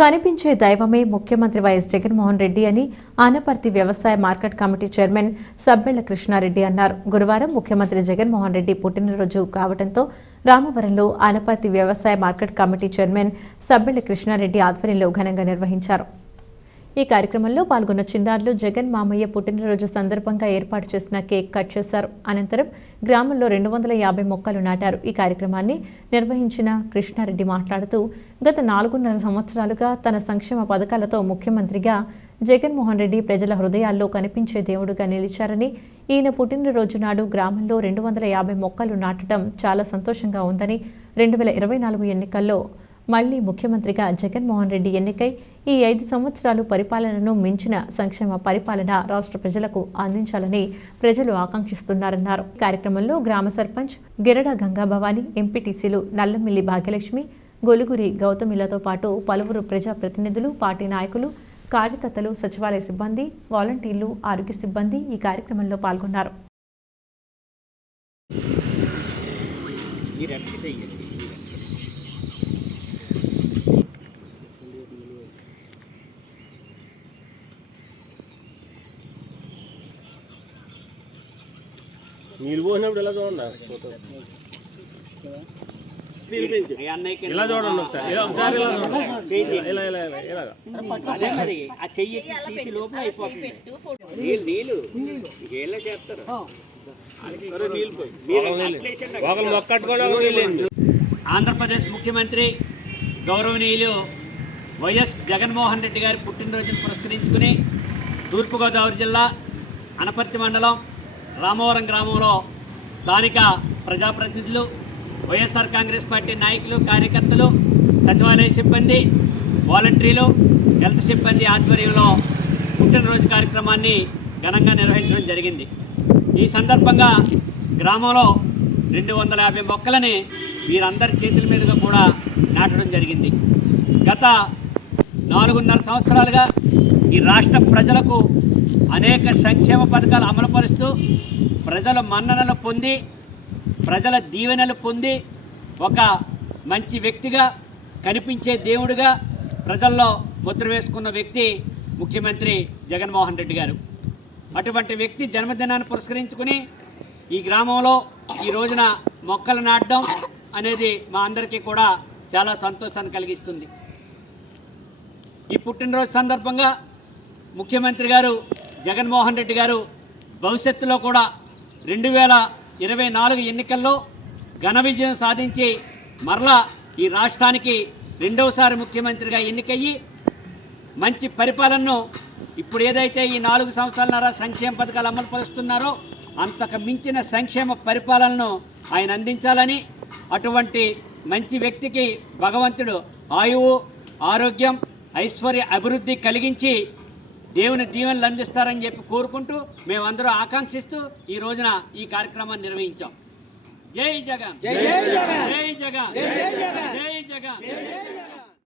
కనిపించే దైవమే ముఖ్యమంత్రి వైఎస్ జగన్మోహన్ రెడ్డి అని ఆనపర్తి వ్యవసాయ market committee chairman Sabbella Krishna Reddy అన్నారు. గురువారం ముఖ్యమంత్రి జగన్మోహన్ రెడ్డి పుట్టినరోజు కావడంతో రామవరంలో ఆనపర్తి వ్యవసాయ market committee chairman Sabbella Krishna Reddy ఆధ్వర్యంలో ఘనంగా నిర్వహించారు. ఈ కార్యక్రమంలో పాల్గొన్న చిన్నారులు జగన్ మామయ్య పుట్టినరోజు సందర్భంగా ఏర్పాటు చేసిన కేక్ కట్ చేశారు. అనంతరం గ్రామంలో 250 మొక్కలు నాటారు. ఈ కార్యక్రమాన్ని నిర్వహించిన కృష్ణారెడ్డి మాట్లాడుతూ గత 4.5 సంవత్సరాలుగా తన సంక్షేమ పథకాలతో ముఖ్యమంత్రిగా జగన్మోహన్ రెడ్డి ప్రజల హృదయాల్లో కనిపించే దేవుడుగా నిలిచారని, ఈయన పుట్టినరోజు నాడు గ్రామంలో 250 మొక్కలు నాటడం చాలా సంతోషంగా ఉందని, 2024 ఎన్నికల్లో మళ్లీ ముఖ్యమంత్రిగా జగన్మోహన్ రెడ్డి ఎన్నికై ఈ 5 సంవత్సరాలు పరిపాలనను మించిన సంక్షేమ పరిపాలన రాష్ట్ర ప్రజలకు అందించాలని ప్రజలు ఆకాంక్షిస్తున్నారన్నారు. కార్యక్రమంలో గ్రామ సర్పంచ్ గిరడ గంగాభవాని, ఎంపీటీసీలు నల్లమిల్లి భాగ్యలక్ష్మి, గొలుగురి గౌతమిలతో పాటు పలువురు ప్రజాప్రతినిధులు, పార్టీ నాయకులు, కార్యకర్తలు, సచివాలయ సిబ్బంది, వాలంటీర్లు, ఆరోగ్య సిబ్బంది ఈ కార్యక్రమంలో పాల్గొన్నారు. నీళ్ళు పోసినప్పుడు ఎలా చూడండి ఇలా చూడండి ఒకసారి అదే మరి ఆ చెయ్యి తీసి లోపల అయిపోతుంది నీళ్ళు చేస్తారు. ఆంధ్రప్రదేశ్ ముఖ్యమంత్రి గౌరవనీయులు వైఎస్ జగన్మోహన్ రెడ్డి గారి పుట్టినరోజును పురస్కరించుకుని తూర్పుగోదావరి జిల్లా అనపర్తి మండలం రామవరం గ్రామంలో స్థానిక ప్రజాప్రతినిధులు, వైఎస్ఆర్ కాంగ్రెస్ పార్టీ నాయకులు, కార్యకర్తలు, సచివాలయ సిబ్బంది, వాలంటీర్లు, హెల్త్ సిబ్బంది ఆధ్వర్యంలో పుట్టినరోజు కార్యక్రమాన్ని ఘనంగా నిర్వహించడం జరిగింది. ఈ సందర్భంగా గ్రామంలో 250 మొక్కలని వీరందరి చేతుల మీదుగా కూడా నాటడం జరిగింది. గత 4.5 సంవత్సరాలుగా ఈ రాష్ట్ర ప్రజలకు అనేక సంక్షేమ పథకాలు అమలుపరుస్తూ ప్రజల మన్ననలు పొంది, ప్రజల దీవెనలు పొంది ఒక మంచి వ్యక్తిగా, కనిపించే దేవుడిగా ప్రజల్లో ముద్ర వేసుకున్న వ్యక్తి ముఖ్యమంత్రి జగన్మోహన్ రెడ్డి గారు. అటువంటి వ్యక్తి జన్మదినాన్ని పురస్కరించుకుని ఈ గ్రామంలో ఈ రోజున మొక్కలు నాటడం అనేది మా అందరికీ కూడా చాలా సంతోషాన్ని కలిగిస్తుంది. ఈ పుట్టినరోజు సందర్భంగా ముఖ్యమంత్రి గారు జగన్మోహన్ రెడ్డి గారు భవిష్యత్తులో కూడా 2024 ఎన్నికల్లో ఘన విజయం సాధించి మరలా ఈ రాష్ట్రానికి రెండవసారి ముఖ్యమంత్రిగా ఎన్నికయ్యి మంచి పరిపాలనను ఇప్పుడు ఏదైతే ఈ 4 సంవత్సరాలన్నర సంక్షేమ పథకాలు అమలు పరుస్తున్నారో అంతకు మించిన సంక్షేమ పరిపాలనను ఆయన అందించాలని, అటువంటి మంచి వ్యక్తికి భగవంతుడు ఆయువు, ఆరోగ్యం, ఐశ్వర్య, అభివృద్ధి కలిగించి దేవుని దీవెనలు అందిస్తారని చెప్పి కోరుకుంటూ మేమందరూ ఆకాంక్షిస్తూ ఈ రోజున ఈ కార్యక్రమాన్ని నిర్వహించాం. జై జగన్, జై జగన్, జై జగన్, జై జగన్, జై జగన్.